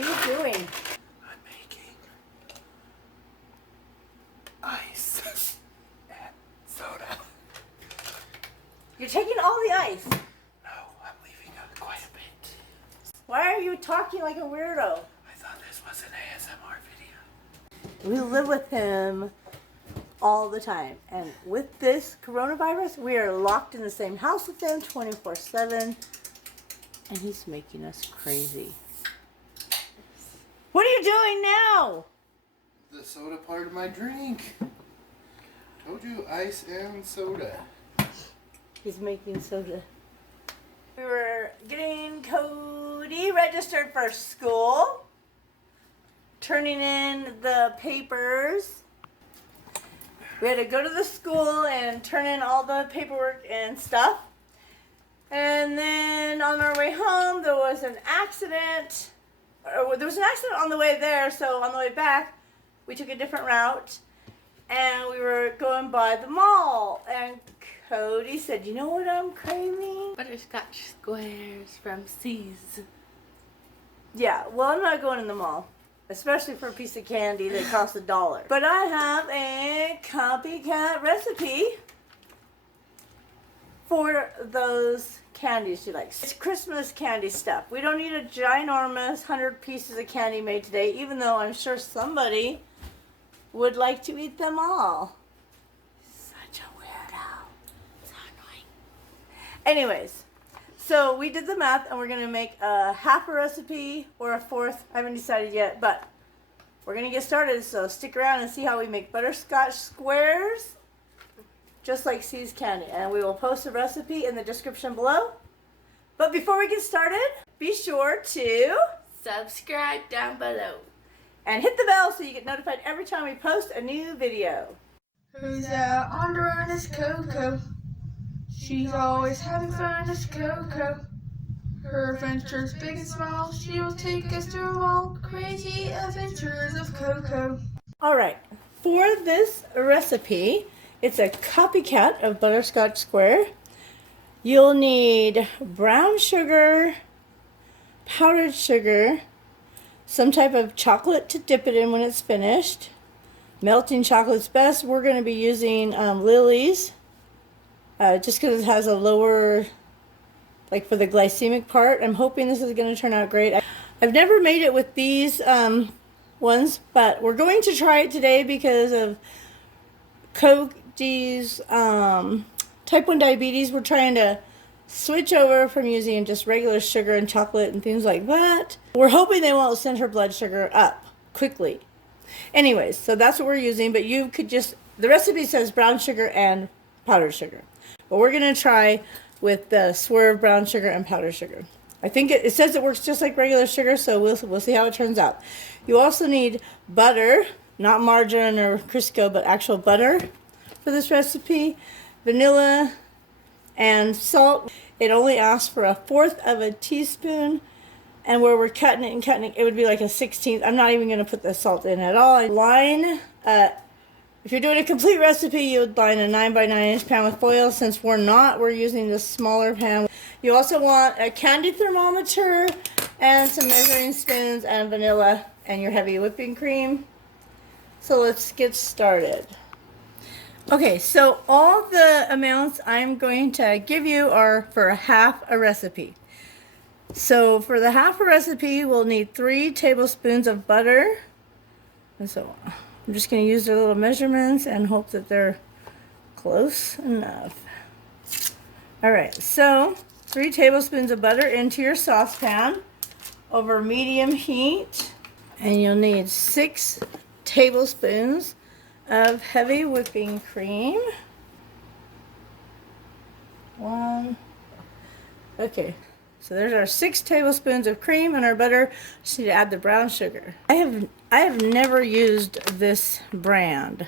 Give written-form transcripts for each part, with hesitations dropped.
are you doing? I'm making ice and soda. You're taking all the ice. No, I'm leaving out quite a bit. Why are you talking like a weirdo? I thought this was an ASMR video. We live with him all the time. And with this coronavirus, we are locked in the same house with him 24/7. And he's making us crazy. What are you doing now? The soda part of my drink. Told you, ice and soda. He's making soda. We were getting Cody registered for school. Turning in the papers. We had to go to the school and turn in all the paperwork and stuff. And then on our way home, there was an accident. There was an accident on the way there, so on the way back, we took a different route. And we were going by the mall. And Cody said, you know what I'm craving? Butterscotch squares from C's. Yeah, well, I'm not going in the mall. Especially for a piece of candy that costs $1. But I have a copycat recipe for those candies she likes. It's Christmas candy stuff. We don't need a ginormous 100 pieces of candy made today, even though I'm sure somebody would like to eat them all. Such a weirdo. So annoying. Anyways, so we did the math and we're going to make a half a recipe or a fourth. I haven't decided yet, but we're going to get started. So stick around and see how we make butterscotch squares just like C's candy. And we will post the recipe in the description below. But before we get started, be sure to Subscribe down below. and hit the bell so you get notified every time we post a new video. Who's out on the run is CoCo. She's always having fun is CoCo. Her adventures big and small. She will take us through all crazy adventures of CoCo. Alright, for this recipe, it's a copycat of butterscotch square. You'll need brown sugar, powdered sugar, some type of chocolate to dip it in when it's finished. Melting chocolate's best. We're going to be using Lily's just because it has a lower, like for the glycemic part. I'm hoping this is going to turn out great. I've never made it with these ones, but we're going to try it today because of Cody's type 1 diabetes. We're trying to switch over from using just regular sugar and chocolate and things like that. We're hoping they won't send her blood sugar up quickly. Anyways, so that's what we're using, but you could just, the recipe says brown sugar and powdered sugar. But we're going to try with the Swerve brown sugar and powdered sugar. I think it says it works just like regular sugar, so we'll see how it turns out. You also need butter, not margarine or Crisco, but actual butter for this recipe, vanilla, and salt. It only asks for 1/4 teaspoon, and where we're cutting it, it would be like a 1/16. I'm not even going to put the salt in at all. Line, if you're doing a complete recipe, you would line a 9x9" pan with foil. Since we're not, we're using this smaller pan. You also want a candy thermometer and some measuring spoons and vanilla and your heavy whipping cream. So let's get started. Okay, so all the amounts I'm going to give you are for half a recipe. So for the half a recipe, we'll need 3 tablespoons of butter. And so I'm just going to use their little measurements and hope that they're close enough. All right, so 3 tablespoons of butter into your saucepan over medium heat. And you'll need 6 tablespoons of heavy whipping cream. 1. Okay, so there's our 6 tablespoons of cream and our butter. Just need to add the brown sugar. I have never used this brand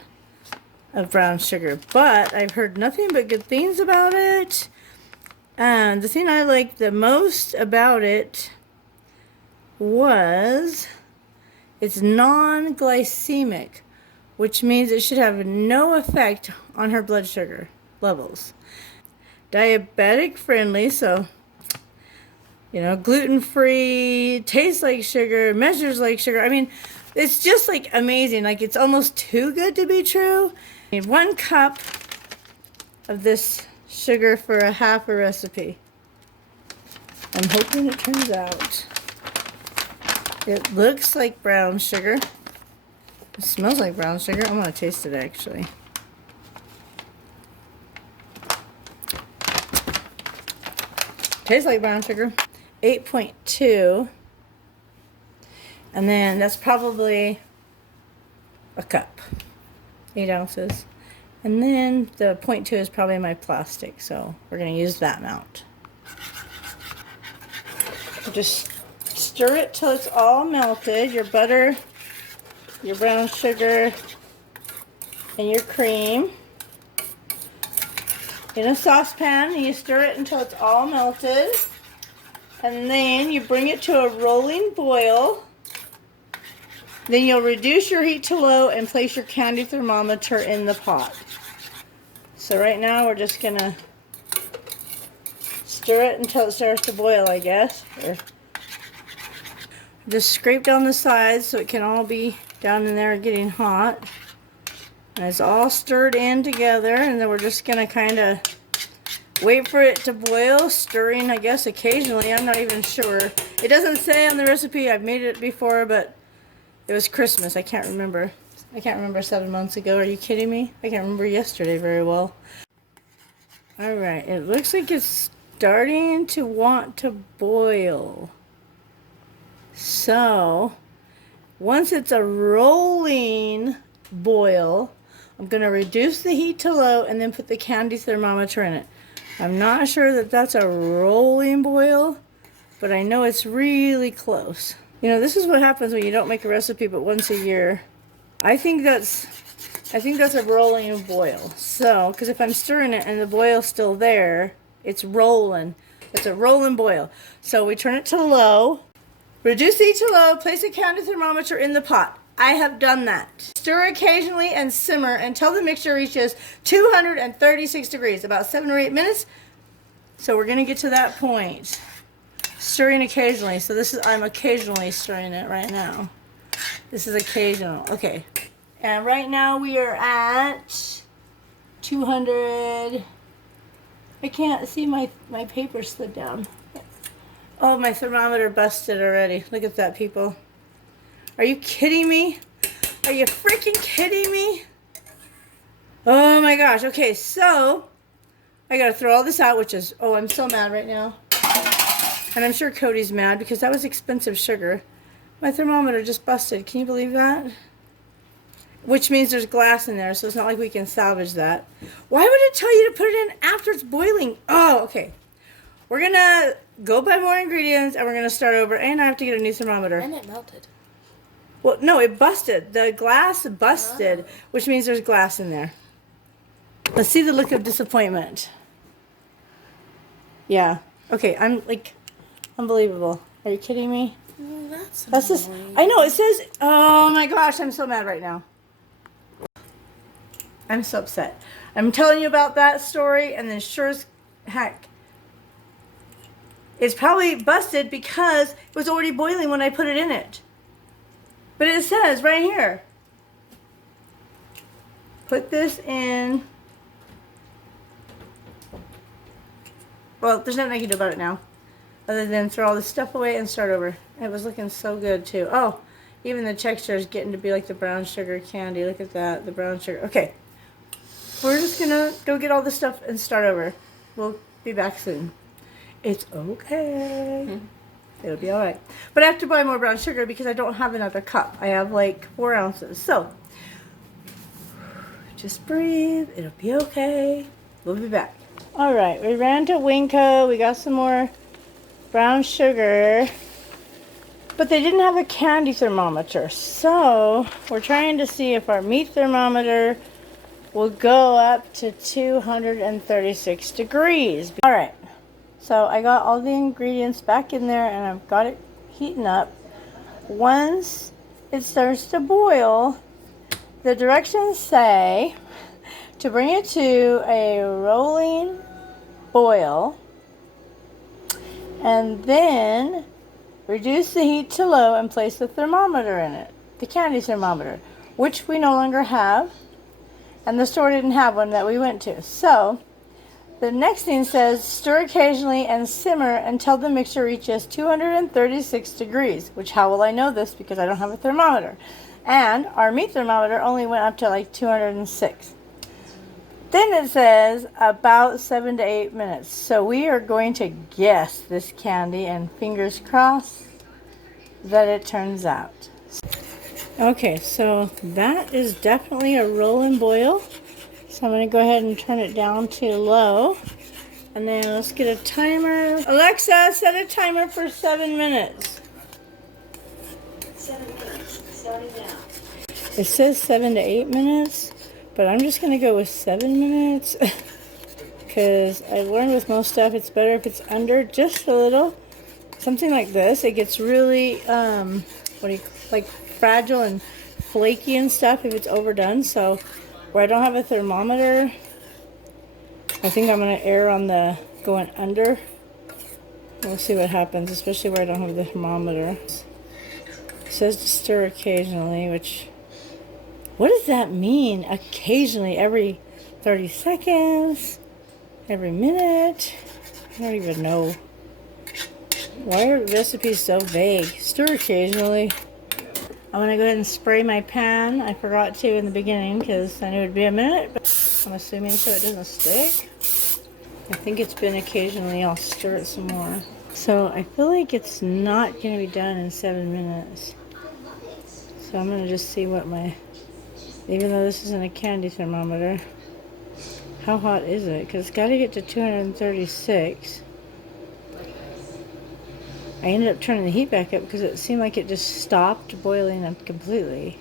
of brown sugar, but I've heard nothing but good things about it. And the thing I liked the most about it was it's non-glycemic, which means it should have no effect on her blood sugar levels. Diabetic friendly, so You know, gluten-free, tastes like sugar, measures like sugar. I mean, it's just like amazing. Like it's almost too good to be true. I need 1 cup of this sugar for a half a recipe. I'm hoping it turns out. It looks like brown sugar. It smells like brown sugar. I'm gonna taste it actually. Tastes like brown sugar. 8.2. And then that's probably a cup. 8 ounces. And then the 0.2 is probably my plastic, so we're gonna use that amount. Just stir it till it's all melted. Your butter, your brown sugar, and your cream in a saucepan, and you stir it until it's all melted. And then you bring it to a rolling boil. Then you'll reduce your heat to low and place your candy thermometer in the pot. So right now we're just gonna stir it until it starts to boil, I guess. Or just scrape down the sides so it can all be down in there getting hot. And it's all stirred in together, and then we're just gonna kind of wait for it to boil, stirring, I guess, occasionally. I'm not even sure. It doesn't say on the recipe. I've made it before, but it was Christmas. I can't remember. I can't remember 7 months ago. Are you kidding me? I can't remember yesterday very well. Alright, it looks like it's starting to want to boil. So, once it's a rolling boil, I'm going to reduce the heat to low and then put the candy thermometer in it. I'm not sure that that's a rolling boil, but I know it's really close. You know, this is what happens when you don't make a recipe but once a year. I think that's a rolling boil. So, because if I'm stirring it and the boil's still there, it's rolling. It's a rolling boil. So we turn it to low, reduce the heat to low, place the candy thermometer in the pot. I have done that. Stir occasionally and simmer until the mixture reaches 236 degrees, about 7 or 8 minutes. So we're gonna get to that point. Stirring occasionally. So this is, I'm occasionally stirring it right now. This is occasional. Okay. And right now we are at 200. I can't see, my paper slid down. Oh, my thermometer busted already. Look at that, people. Are you kidding me? Are you freaking kidding me? Oh my gosh. Okay, so I gotta throw all this out, which is, oh, I'm so mad right now. And I'm sure Cody's mad because that was expensive sugar. My thermometer just busted. Can you believe that? Which means there's glass in there, so it's not like we can salvage that. Why would it tell you to put it in after it's boiling? Oh, okay. We're gonna go buy more ingredients and we're gonna start over, and I have to get a new thermometer. And it melted. Well, no, it busted. The glass busted, which means there's glass in there. Let's see the look of disappointment. Yeah. Okay, I'm like, unbelievable. Are you kidding me? Oh, That's just, I know, it says, oh my gosh, I'm so mad right now. I'm so upset. I'm telling you about that story, and then sure as heck, it's probably busted because it was already boiling when I put it in it. But it says right here, put this in. Well, there's nothing I can do about it now, other than throw all this stuff away and start over. It was looking so good too. Oh, even the texture is getting to be like the brown sugar candy. Look at that, the brown sugar. Okay, we're just gonna go get all this stuff and start over. We'll be back soon. It's okay. It'll be alright. But I have to buy more brown sugar because I don't have another cup. I have like 4 ounces. So, just breathe. It'll be okay. We'll be back. Alright, we ran to Winco. We got some more brown sugar. But they didn't have a candy thermometer. So, we're trying to see if our meat thermometer will go up to 236 degrees. Alright. So I got all the ingredients back in there and I've got it heating up. Once it starts to boil, the directions say to bring it to a rolling boil And then reduce the heat to low and place the thermometer in it, the candy thermometer, which we no longer have, and the store didn't have one that we went to. So the next thing says, stir occasionally and simmer until the mixture reaches 236 degrees, which how will I know this? Because I don't have a thermometer. And our meat thermometer only went up to like 206. Then it says about 7 to 8 minutes. So we are going to guess this candy and fingers crossed that it turns out. Okay, so that is definitely a roll and boil. So I'm going to go ahead and turn it down to low. And then let's get a timer. Alexa, set a timer for 7 minutes. 7 minutes, starting now. It says 7 to 8 minutes, but I'm just going to go with 7 minutes. Because I've learned with most stuff it's better if it's under just a little. Something like this, it gets really, like fragile and flaky and stuff if it's overdone. So where I don't have a thermometer, I think I'm going to err on the going under. We'll see what happens, especially where I don't have the thermometer. It says to stir occasionally, which, what does that mean? Occasionally, every 30 seconds, every minute? I don't even know. Why are recipes so vague? Stir occasionally. I'm going to go ahead and spray my pan. I forgot to in the beginning because I knew it would be a minute, but I'm assuming so it doesn't stick. I think it's been occasionally. I'll stir it some more. So I feel like it's not going to be done in 7 minutes. So I'm going to just see what my, even though this isn't a candy thermometer, how hot is it? Because it's got to get to 236. I ended up turning the heat back up because it seemed like it just stopped boiling up completely.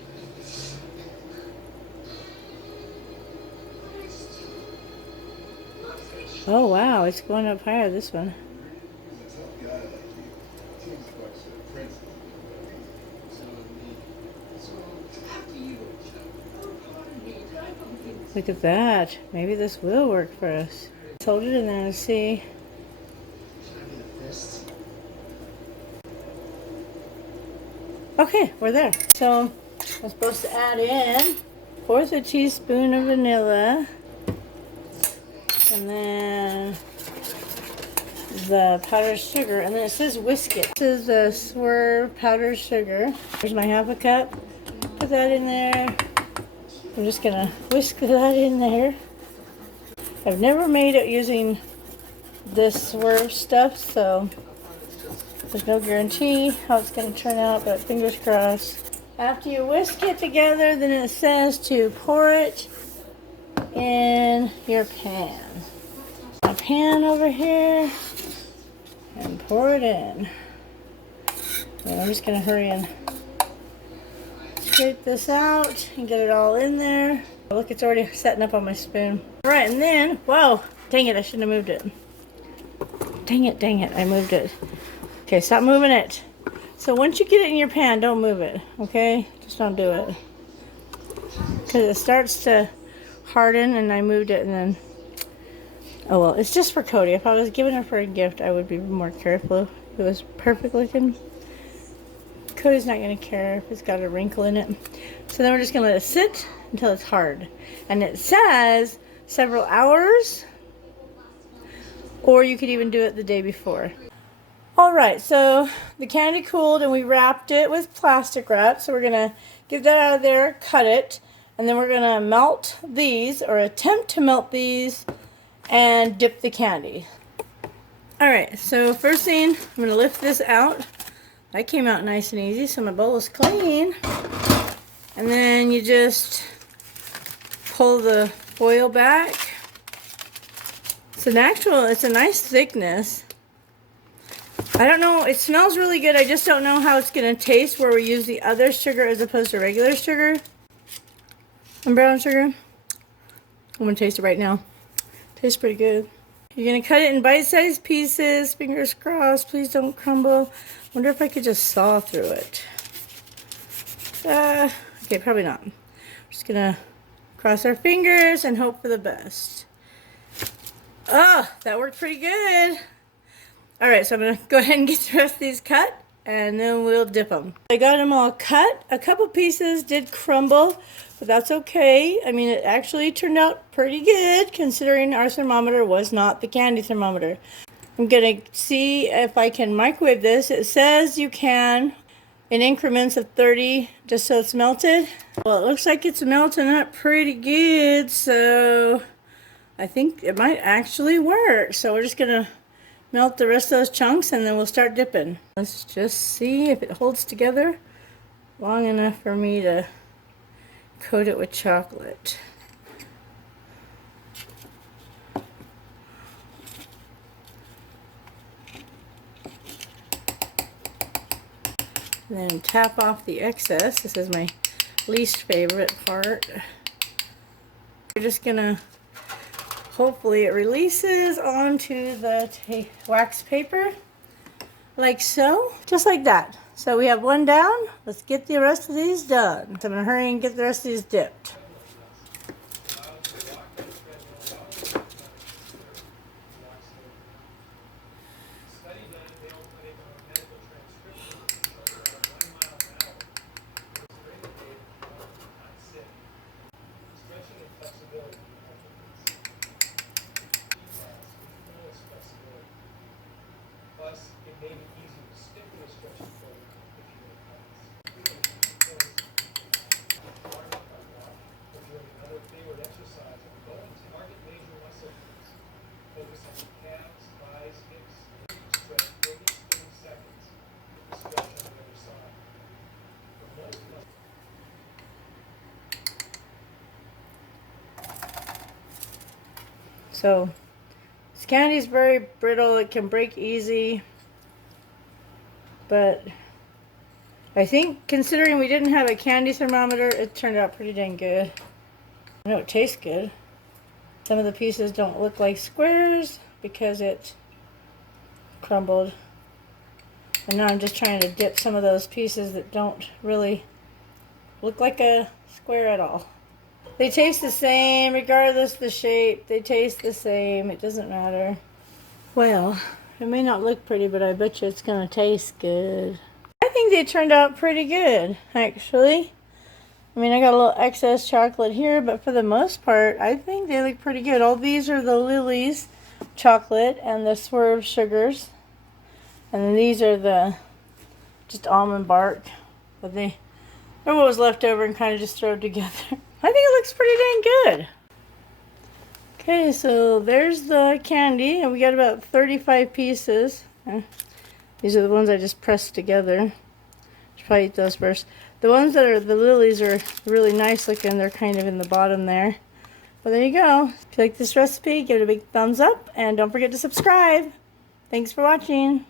Oh wow, it's going up higher, this one. Look at that. Maybe this will work for us. Let's hold it in there and see. Okay, we're there. So I'm supposed to add in 1/4 teaspoon of vanilla, and then the powdered sugar, and then it says whisk it. This is the Swerve powdered sugar. Here's my 1/2 cup. Put that in there. I'm just gonna whisk that in there. I've never made it using this Swerve stuff, so there's no guarantee how it's going to turn out, but fingers crossed. After you whisk it together, then it says to pour it in your pan. A pan over here, and pour it in. And I'm just going to hurry and scrape this out and get it all in there. Look, it's already setting up on my spoon. All right, and then, whoa, dang it, I shouldn't have moved it. Dang it, I moved it. Okay, stop moving it. So once you get it in your pan, don't move it, okay? Just don't do it. Because it starts to harden, and I moved it, and then, oh well, it's just for Cody. If I was giving her for a gift, I would be more careful. If it was perfect looking, Cody's not going to care if it's got a wrinkle in it. So then we're just going to let it sit until it's hard. And it says several hours, or you could even do it the day before. Alright, so the candy cooled and we wrapped it with plastic wrap. So we're going to get that out of there, cut it, and then we're going to melt these, or attempt to melt these, and dip the candy. Alright, so first thing, I'm going to lift this out. That came out nice and easy, so my bowl is clean. And then you just pull the foil back. It's a nice thickness. I don't know, it smells really good. I just don't know how it's going to taste where we use the other sugar as opposed to regular sugar and brown sugar. I'm going to taste it right now. Tastes pretty good. You're going to cut it in bite-sized pieces. Fingers crossed, please don't crumble. Wonder if I could just saw through it. Okay, probably not. Just going to cross our fingers and hope for the best. Oh, that worked pretty good. Alright, so I'm going to go ahead and get the rest of these cut, and then we'll dip them. I got them all cut. A couple pieces did crumble, but that's okay. I mean, it actually turned out pretty good, considering our thermometer was not the candy thermometer. I'm going to see if I can microwave this. It says you can in increments of 30, just so it's melted. Well, it looks like it's melting up pretty good, so I think it might actually work. So we're just going to melt the rest of those chunks, and then we'll start dipping. Let's just see if it holds together long enough for me to coat it with chocolate. And then tap off the excess. This is my least favorite part. We're just gonna, hopefully it releases onto the wax paper, like so, just like that. So we have one down. Let's get the rest of these done. So I'm gonna hurry and get the rest of these dipped. So this candy is very brittle. It can break easy, but I think considering we didn't have a candy thermometer, it turned out pretty dang good. I know it tastes good. Some of the pieces don't look like squares because it crumbled. And now I'm just trying to dip some of those pieces that don't really look like a square at all. They taste the same regardless of the shape. They taste the same. It doesn't matter. Well, it may not look pretty, but I bet you it's going to taste good. I think they turned out pretty good, actually. I mean, I got a little excess chocolate here, but for the most part, I think they look pretty good. All these are the Lily's chocolate and the Swerve sugars. And then these are the just almond bark. But they're what was left over and kind of just thrown together. I think it looks pretty dang good. Okay, so there's the candy, and we got about 35 pieces. These are the ones I just pressed together. Should probably eat those first. The ones that are the Lilies are really nice looking. They're kind of in the bottom there. But there you go. If you like this recipe, give it a big thumbs up, and don't forget to subscribe. Thanks for watching.